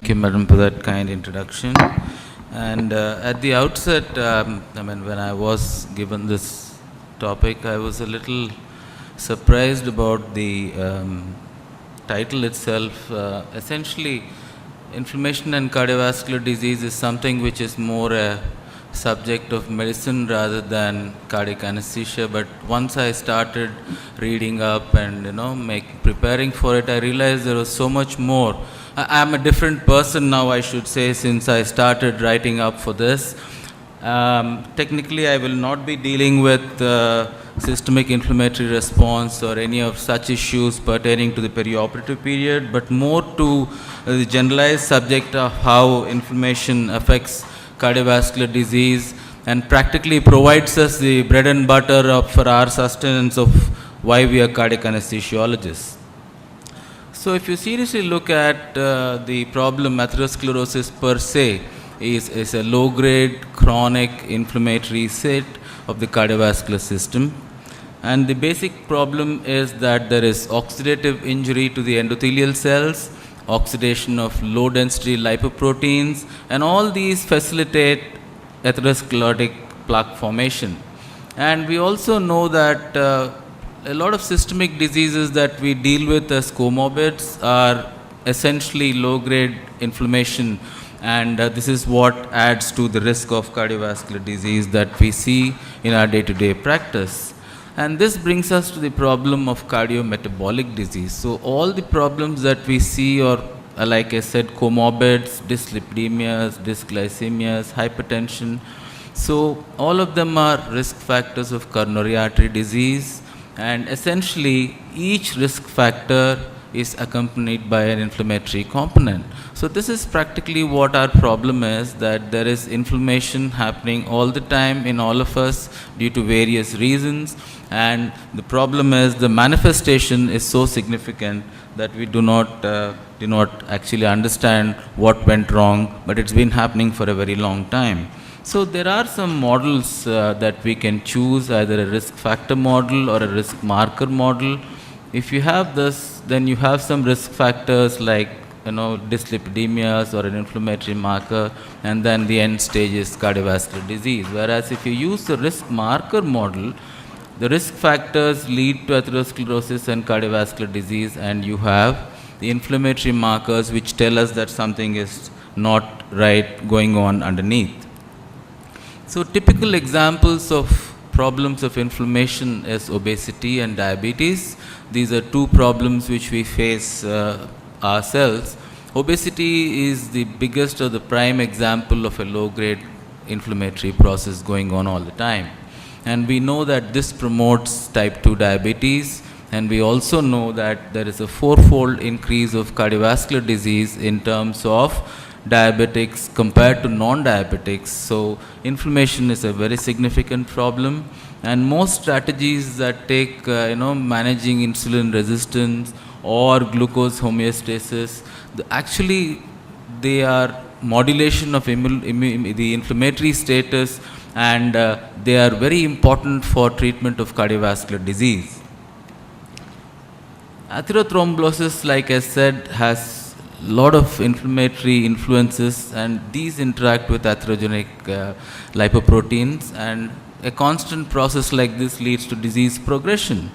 Thank you, madam, for that kind introduction. And at the outset, when I was given this topic, I was a little surprised about the title itself. Essentially, inflammation and cardiovascular disease is something which is more a subject of medicine rather than cardiac anesthesia. But once I started reading up and preparing for it, I realized there was so much more. I'm a different person now, I should say, since I started writing up for this. Technically, I will not be dealing with systemic inflammatory response or any of such issues pertaining to the perioperative period, but more to the generalized subject of how inflammation affects cardiovascular disease and practically provides us the bread and butter for our sustenance of why we are cardiac anesthesiologists. So if you seriously look at the problem, atherosclerosis per se is a low-grade chronic inflammatory state of the cardiovascular system. And the basic problem is that there is oxidative injury to the endothelial cells, oxidation of low-density lipoproteins, and all these facilitate atherosclerotic plaque formation. And we also know that a lot of systemic diseases that we deal with as comorbids are essentially low-grade inflammation, and this is what adds to the risk of cardiovascular disease that we see in our day-to-day practice. And this brings us to the problem of cardiometabolic disease. So all the problems that we see are, like I said, comorbids, dyslipidemias, dysglycemias, hypertension. So all of them are risk factors of coronary artery disease. And essentially, each risk factor is accompanied by an inflammatory component. So this is practically what our problem is, that there is inflammation happening all the time in all of us due to various reasons. And the problem is the manifestation is so significant that we do not actually understand what went wrong, but it's been happening for a very long time. So there are some models that we can choose, either a risk factor model or a risk marker model. If you have this, then you have some risk factors like dyslipidemias or an inflammatory marker, and then the end stage is cardiovascular disease. Whereas if you use the risk marker model, the risk factors lead to atherosclerosis and cardiovascular disease, and you have the inflammatory markers which tell us that something is not right going on underneath. So typical examples of problems of inflammation is obesity and diabetes. These are two problems which we face ourselves. Obesity is the biggest or the prime example of a low-grade inflammatory process going on all the time. And we know that this promotes type 2 diabetes, and we also know that there is a fourfold increase of cardiovascular disease in terms of diabetics compared to non-diabetics. So inflammation is a very significant problem, and most strategies that take managing insulin resistance or glucose homeostasis, they are modulation of the inflammatory status, and they are very important for treatment of cardiovascular disease. Atherothrombosis, like I said, has lot of inflammatory influences, and these interact with atherogenic lipoproteins, and a constant process like this leads to disease progression.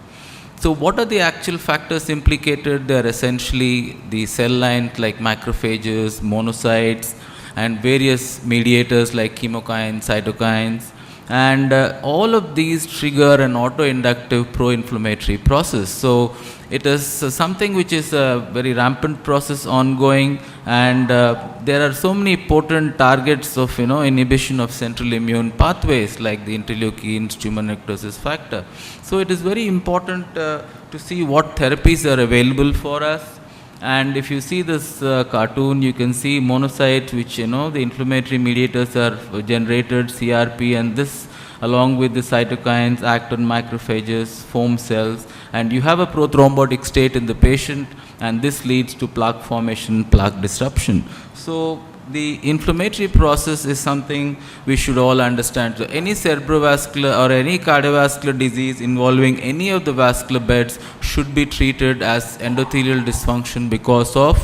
So what are the actual factors implicated? They are essentially the cell lines like macrophages, monocytes, and various mediators like chemokines, cytokines, and all of these trigger an autoinductive pro-inflammatory process. So it is something which is a very rampant process ongoing, and there are so many potent targets of inhibition of central immune pathways like the interleukins, tumor necrosis factor. So it is very important to see what therapies are available for us. And if you see this cartoon, you can see monocytes, which the inflammatory mediators are generated, CRP, and this along with the cytokines act on macrophages, foam cells, and you have a prothrombotic state in the patient, and this leads to plaque formation, plaque disruption. So the inflammatory process is something we should all understand. So any cerebrovascular or any cardiovascular disease involving any of the vascular beds should be treated as endothelial dysfunction because of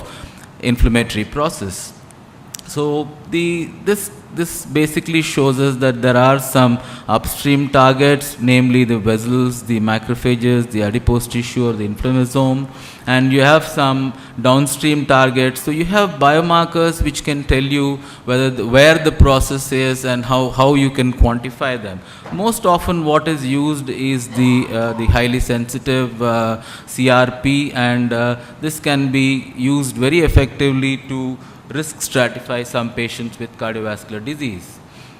inflammatory process. So this basically shows us that there are some upstream targets, namely the vessels, the macrophages, the adipose tissue or the inflammasome, and you have some downstream targets. So you have biomarkers which can tell you where the process is and how you can quantify them. Most often what is used is the highly sensitive CRP, and this can be used very effectively to risk stratify some patients with cardiovascular disease.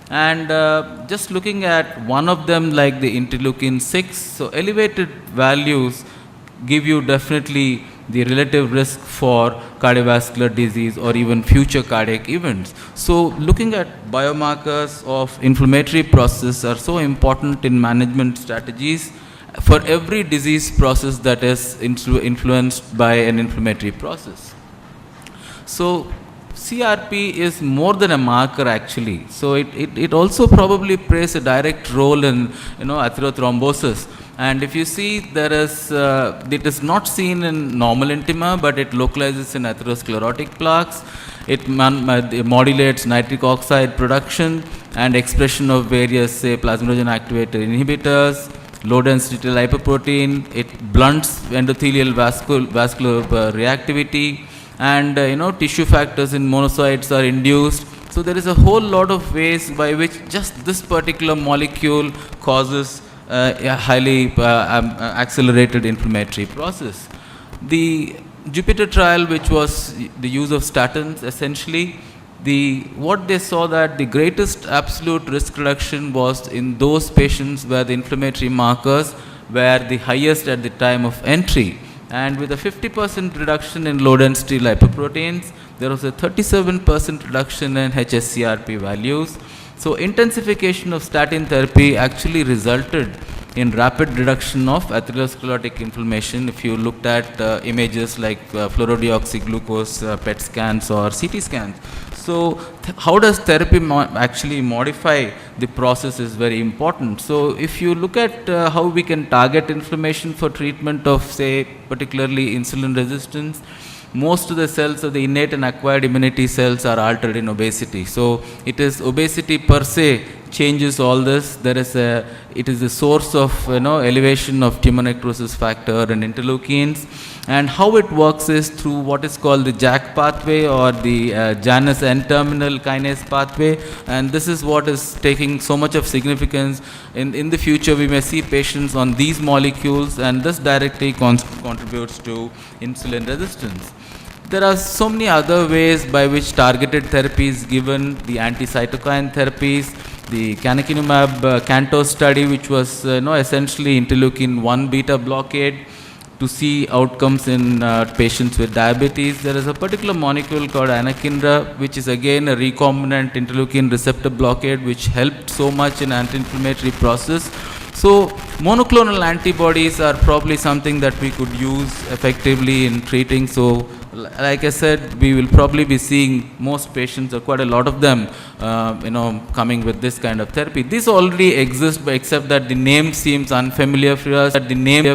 And just looking at one of them, like the interleukin 6, so elevated values give you definitely the relative risk for cardiovascular disease or even future cardiac events. So looking at biomarkers of inflammatory process are so important in management strategies for every disease process that is influenced by an inflammatory process. So CRP is more than a marker actually. So it also probably plays a direct role in atherothrombosis. And if you see, there is it is not seen in normal intima, but it localizes in atherosclerotic plaques. It modulates nitric oxide production and expression of various, say, plasminogen activator inhibitors, low density lipoprotein. It blunts endothelial vascular reactivity. And tissue factors in monocytes are induced. So there is a whole lot of ways by which just this particular molecule causes a highly accelerated inflammatory process. The Jupiter trial, which was the use of statins, essentially what they saw that the greatest absolute risk reduction was in those patients where the inflammatory markers were the highest at the time of entry. And with a 50% reduction in low density lipoproteins, there was a 37% reduction in hsCRP values. So intensification of statin therapy actually resulted in rapid reduction of atherosclerotic inflammation if you looked at images like fluorodeoxyglucose PET scans or CT scans. So how does therapy actually modify the process is very important. So if you look at how we can target inflammation for treatment of, say, particularly insulin resistance, most of the cells of the innate and acquired immunity cells are altered in obesity. So it is obesity per se changes all this. It is the source of elevation of tumor necrosis factor and interleukins. And how it works is through what is called the JAK pathway or the Janus N-terminal kinase pathway. And this is what is taking so much of significance. In the future, we may see patients on these molecules, and this directly contributes to insulin resistance. There are so many other ways by which targeted therapy is given, the anti-cytokine therapies, the canakinumab CANTOS study, which was essentially interleukin 1 beta blockade to see outcomes in patients with diabetes. There is a particular molecule called anakinra, which is again a recombinant interleukin receptor blockade, which helped so much in anti-inflammatory process. So monoclonal antibodies are probably something that we could use effectively in treating. So like I said, we will probably be seeing most patients, or quite a lot of them, coming with this kind of therapy. This already exists, but except that the name seems unfamiliar for us. The name